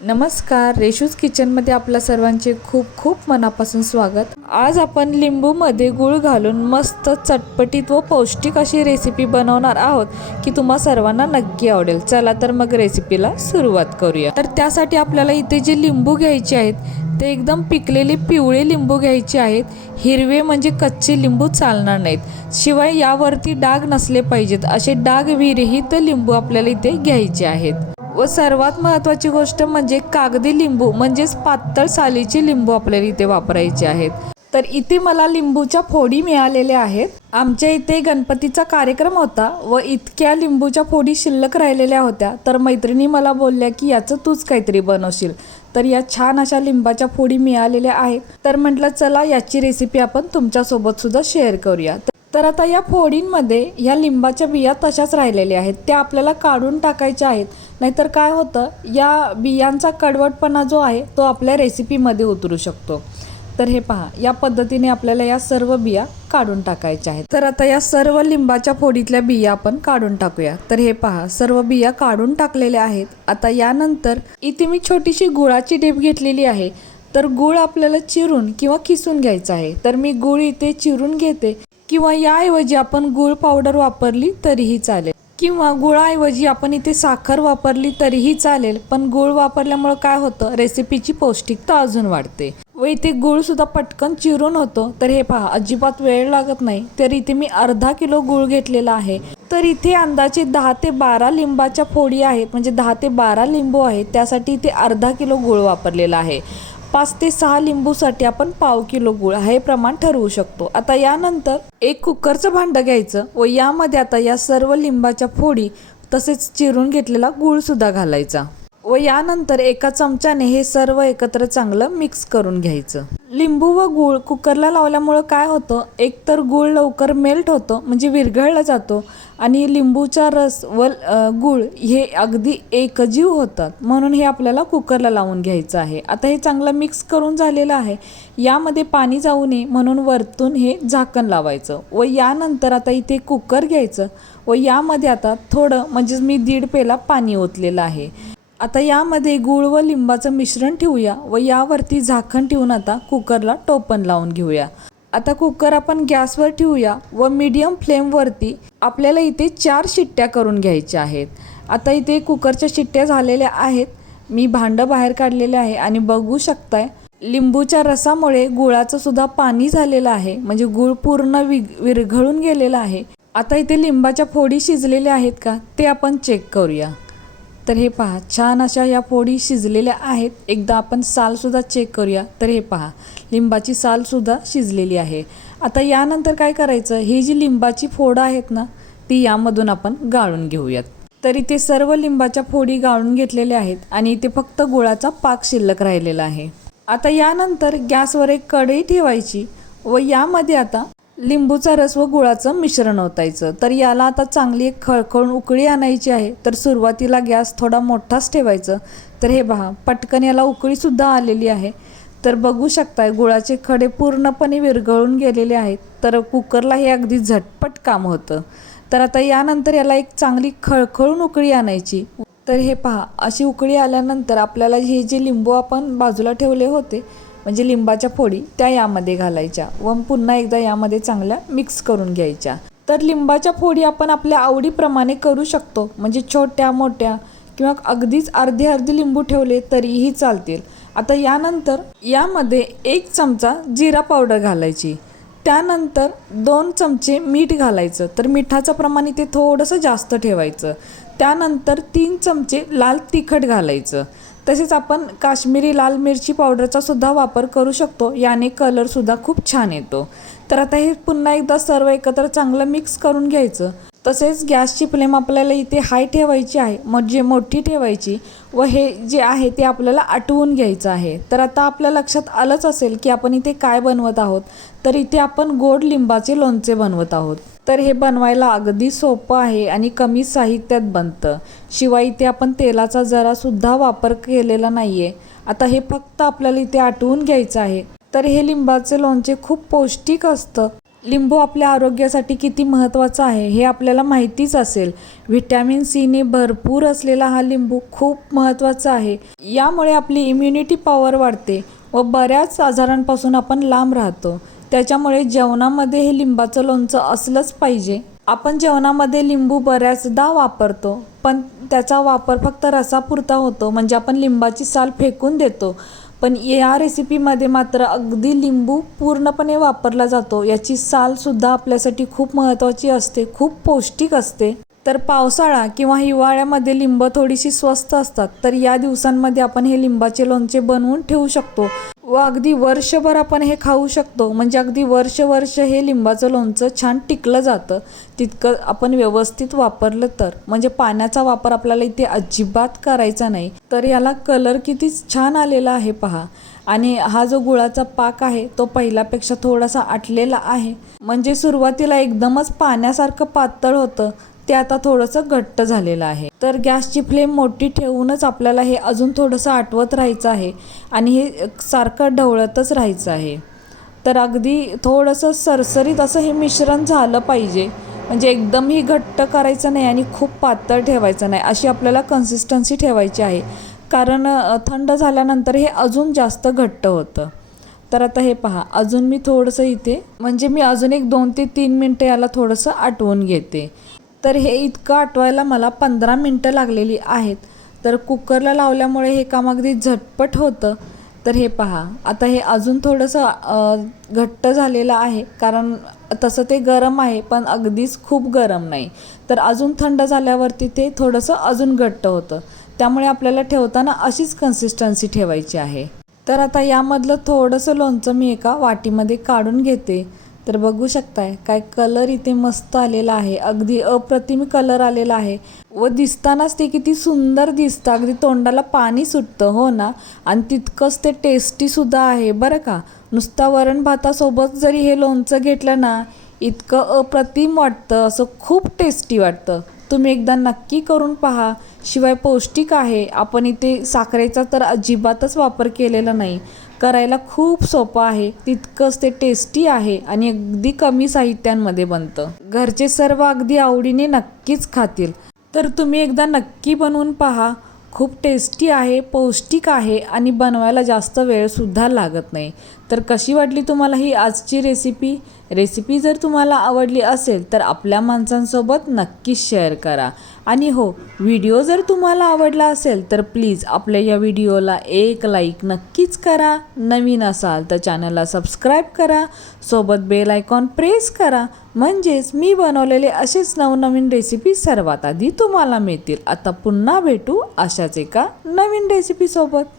नमस्कार, रेशूज किचनमध्ये आपल्या सर्वांचे खूप खूप मनापासून स्वागत। आज आपण लिंबूमध्ये गूळ घालून मस्त चटपटीत व पौष्टिक अशी रेसिपी बनवणार आहोत की तुम्हा सर्वांना नक्की आवडेल। चला तर मग रेसिपीला सुरुवात करूया। तर त्यासाठी आपल्याला इथे जे लिंबू घ्यायचे आहेत ते एकदम पिकलेले पिवळे लिंबू घ्यायचे आहेत। हिरवे म्हणजे कच्चे लिंबू चालणार नाहीत, शिवाय यावरती डाग नसले पाहिजेत असे डाग विरहित लिंबू आपल्याला इथे घ्यायचे आहेत। व सर्वात महत्त्वाची गोष्ट म्हणजे कागदी लिंबू म्हणजेच पातळ सालीचे लिंबू आपल्याला इथे वापरायचे आहेत। तर इथे मला लिंबूच्या फोडी मिळालेल्या आहेत। आमच्या इथे गणपतीचा कार्यक्रम होता व इतक्या लिंबूच्या फोडी शिल्लक राहिलेल्या होत्या, तर मैत्रिणी मला बोलल्या की याचं तूच काहीतरी बनवशील। तर या छान अशा लिंबाच्या फोडी मिळालेल्या आहेत, तर म्हटलं चला याची रेसिपी आपण तुमच्यासोबत सुद्धा शेअर करूया। तर आता या फोडींमध्ये ह्या लिंबाच्या बिया तशाच राहिलेल्या आहेत, त्या आपल्याला काढून टाकायच्या आहेत। नाहीतर काय होतं, या बियांचा कडवटपणा जो आहे तो आपल्या रेसिपीमध्ये उतरू शकतो। तर हे पहा, या पद्धतीने आपल्याला या सर्व बिया काढून टाकायच्या आहेत। तर आता या सर्व लिंबाच्या फोडीतल्या बिया आपण काढून टाकूया। तर हे पहा, सर्व बिया काढून टाकलेल्या आहेत। आता यानंतर इथे मी छोटीशी गुळाची ढेप घेतलेली आहे। तर गुळ आपल्याला चिरून किंवा किसून घ्यायचा आहे। तर मी गुळ इथे चिरून घेते, किंवा याऐवजी आपण गुळ पावडर वापरली तरीही चालेल, किंवा गुळाऐवजी आपण इथे साखर वापरली तरीही चालेल। पण गुळ वापरल्यामुळे काय होतं, रेसिपीची पौष्टिकता अजून वाढते व इथे गुळ सुद्धा पटकन चिरून होतो। तर हे पहा, अजिबात वेळ लागत नाही। तर इथे मी अर्धा किलो गुळ घेतलेला आहे। तर इथे अंदाजे 10 ते 12 लिंबाच्या फोडी आहेत, म्हणजे 10 ते 12 लिंबू आहेत, त्यासाठी इथे अर्धा किलो गुळ वापरलेला आहे। 5 ते 6 लिंबूसाठी आपण पाव किलो गुळ हे प्रमाण ठरवू शकतो। आता यानंतर एक कुकरचं भांडं घ्यायचं व यामध्ये आता या सर्व लिंबाच्या फोडी तसेच चिरून घेतलेला गुळ सुद्धा घालायचा व यानंतर एका चमच्याने हे सर्व एकत्र चांगलं मिक्स करून घ्यायचं। लिंबू व गूळ कुकरला लावल्यामुळे काय होतं, एकतर गूळ लवकर मेल्ट होतो म्हणजे विरघळला जातो, आणि लिंबूचा रस व गूळ हे अगदी एकजीव होतात, म्हणून हे आपल्याला कुकरला लावून घ्यायचं आहे। आता हे चांगलं मिक्स करून झालेलं आहे। यामध्ये पाणी जाऊ नये म्हणून वरतून हे झाकण लावायचं व यानंतर आता इथे कुकर घ्यायचं व यामध्ये आता थोडं म्हणजे मी 1.5 पेला पाणी ओतलेलं आहे। आता यामध्ये गूळ व लिंबाचं मिश्रण ठेवूया व यावरती झाकण ठेवून आता कुकरला टोपण लावून घेऊया। आता कुकर आपण गॅसवर ठेवूया व मीडियम फ्लेमवरती आपल्याला इथे 4 शिट्ट्या करून घ्यायच्या आहेत। आता इथे कुकरच्या शिट्ट्या झालेल्या आहेत। मी भांडं बाहेर काढलेले आहे आणि बघू शकताय लिंबूच्या रसामुळे गुळाचं सुद्धा पाणी झालेलं आहे, म्हणजे गूळ पूर्ण विरघळून गेलेला आहे। आता इथे लिंबाच्या फोडी शिजलेल्या आहेत का ते आपण चेक करूया। तर हे पहा, छान अशा या फोडी शिजलेल्या आहेत। एकदा आपण सालसुद्धा चेक करूया। तर हे पहा, लिंबाची सालसुद्धा शिजलेली आहे। आता यानंतर काय करायचं, ही जी लिंबाची फोडं आहेत ना ती यामधून आपण गाळून घेऊयात। तर इथे सर्व लिंबाच्या फोडी गाळून घेतलेल्या आहेत आणि इथे फक्त गुळाचा पाक शिल्लक राहिलेला आहे। आता यानंतर गॅसवर एक कढई ठेवायची व यामध्ये आता लिंबूचा रस व गुळाचं मिश्रण ओतायचं। तर याला आता चांगली एक खळखळून उकळी आणायची आहे। तर सुरुवातीला गॅस थोडा मोठाच ठेवायचं। तर हे पहा, पटकन याला उकळीसुद्धा आलेली आहे। तर बघू शकताय गुळाचे खडे पूर्णपणे विरघळून गेलेले आहेत। तर कुकरला हे अगदी झटपट काम होतं। तर आता यानंतर याला एक चांगली खळखळून उकळी आणायची। तर हे पहा, अशी उकळी आल्यानंतर आपल्याला हे जे लिंबू आपण बाजूला ठेवले होते म्हणजे लिंबाच्या फोडी त्या यामध्ये घालायच्या व पुन्हा एकदा यामध्ये चांगल्या मिक्स करून घ्यायच्या। तर लिंबाच्या फोडी आपण आपल्या आवडीप्रमाणे करू शकतो, म्हणजे छोट्या मोठ्या किंवा अगदीच अर्धे लिंबू ठेवले तरीही चालतील। आता यानंतर यामध्ये 1 चमचा जिरा पावडर घालायची, त्यानंतर 2 चमचे मीठ घालायचं। तर मिठाचं प्रमाण इथे थोडंसं जास्त ठेवायचं। त्यानंतर 3 चमचे लाल तिखट घालायचं। तसेच आपण काश्मीरी लाल मिरची पावडरचा सुद्धा वापर करू शकतो, याने कलर सुद्धा खूप छान येतो। तर आता हे पुन्हा एकदा सर्व एकत्र चांगलं मिक्स करून घ्यायचं। तसेच गॅसची फ्लेम आपल्याला इथे हाय ठेवायची आहे, म्हणजे मोठी ठेवायची व हे जे आहे ते आपल्याला आटवून घ्यायचं आहे। तर आता आपल्या लक्षात आलंच असेल की आपण इथे काय बनवत आहोत। तर इथे आपण गोड लिंबाचे लोणचे बनवत आहोत। तर हे बनवायला अगदी सोपं आहे आणि कमी साहित्यात बनतं, शिवाय इथे आपण तेलाचा जरासुद्धा वापर केलेला नाही आहे। आता हे फक्त आपल्याला इथे आटवून घ्यायचं आहे। तर हे लिंबाचे लोणचे खूप पौष्टिक असतं लिंबू आपल्या आरोग्यासाठी किती महत्त्वाचा आहे हे आपल्याला माहितीच असेल. व्हिटॅमिन सीने भरपूर असलेला हा लिंबू खूप महत्त्वाचा आहे. यामुळे आपली इम्युनिटी पॉवर वाढते व बऱ्याच आजारांपासून आपण लांब राहतो. त्याच्यामुळे जेवणामध्ये हे लिंबाचं लोणचं असलंच पाहिजे. आपण जेवणामध्ये लिंबू बऱ्याचदा वापरतो, पण त्याचा वापर फक्त रसापुरता होतो, म्हणजे आपण लिंबाची साल फेकून देतो. पण या रेसिपीमध्ये मात्र अगदी लिंबू पूर्णपणे वापरला जातो. याची सालसुद्धा आपल्यासाठी खूप महत्त्वाची असते, खूप पौष्टिक असते. तर पावसाळा किंवा हिवाळ्यामध्ये लिंब थोडीशी स्वस्त असतात, तर या दिवसांमध्ये आपण हे लिंबाचे लोणचे बनवून ठेवू शकतो व अगदी वर्षभर आपण हे खाऊ शकतो. म्हणजे अगदी वर्ष हे लिंबाचं लोणचं छान टिकलं जातं, तितकं आपण व्यवस्थित वापरलं तर. म्हणजे पाण्याचा वापर आपल्याला इथे अजिबात करायचा नाही. तर याला कलर किती छान आलेला आहे पहा. आणि हा जो गुळाचा पाक आहे तो पहिल्यापेक्षा थोडासा आटलेला आहे. म्हणजे सुरुवातीला एकदमच पाण्यासारखं पातळ होतं, ते आता थोडंसं घट्ट झालेलं आहे. तर गॅसची फ्लेम मोठी ठेवूनच आपल्याला हे अजून थोडंसं आटवत राहायचं आहे आणि हे सारखं ढवळतच राहायचं आहे. तर अगदी थोडंसं सरसरीत असं हे मिश्रण झालं पाहिजे. म्हणजे एकदमही घट्ट करायचं नाही आणि खूप पातळ ठेवायचं नाही, अशी आपल्याला कन्सिस्टन्सी ठेवायची आहे. कारण थंड झाल्यानंतर हे अजून जास्त घट्ट होतं. तर आता हे पहा, अजून मी थोडंसं इथे म्हणजे मी अजून एक 2 ते 3 मिनटं याला थोडंसं आटवून घेते. तर हे इतकं आटवायला मला 15 मिनटं लागलेली आहेत. तर कुकरला लावल्यामुळे हे काम अगदी झटपट होतं. तर हे पहा, आता हे अजून थोडंसं घट्ट झालेलं आहे, कारण तसं ते गरम आहे, पण अगदीच खूप गरम नाही. तर अजून थंड झाल्यावरती ते थोडंसं अजून घट्ट होतं. त्यामुळे आपल्याला ठेवताना अशीच कन्सिस्टन्सी ठेवायची आहे. तर आता यामधलं थोडंसं लोणचं मी एका वाटीमध्ये काढून घेते. तर बघू शकताय काय कलर इथे मस्त आलेला आहे, अगदी अप्रतिम कलर आलेला आहे व दिसतानाच ते किती सुंदर दिसतं, अगदी तोंडाला पाणी सुटतं, हो ना. आणि तितकंच ते टेस्टीसुद्धा आहे बरं का. नुसता वरण भातासोबत जरी हे लोणचं घेतलं ना, इतकं अप्रतिम वाटतं, असं खूप टेस्टी वाटतं. तुम्ही एकदा नक्की करून पहा. शिवाय पौष्टिक आहे. आपण इथे साखरेचा तर अजिबातच वापर केलेला नाही. करायला खूप सोपं आहे, तितकंच ते टेस्टी आहे आणि अगदी कमी साहित्यांमध्ये बनतं. घरचे सर्व अगदी आवडीने नक्कीच खातील. तर तुम्ही एकदा नक्की बनवून पहा. खूप टेस्टी आहे, पौष्टिक आहे आणि बनवायला जास्त वेळसुद्धा लागत नाही. तर कशी वाटली तुम्हाला ही आजची रेसिपी जर तुम्हाला आवडली असेल तर आपल्या माणसांसोबत नक्कीच शेअर करा. आणि हो, व्हिडिओ जर तुम्हाला आवडला असेल तर प्लीज आपल्या या व्हिडिओला एक लाईक नक्कीच करा. नवीन असाल तर चॅनलला सबस्क्राईब करा, सोबत बेल आयकॉन प्रेस करा, म्हणजेच मी बनवलेले असेच नवनवीन रेसिपी सर्वात आधी तुम्हाला मिळतील. आता पुन्हा भेटू अशाच एका नवीन रेसिपीसोबत.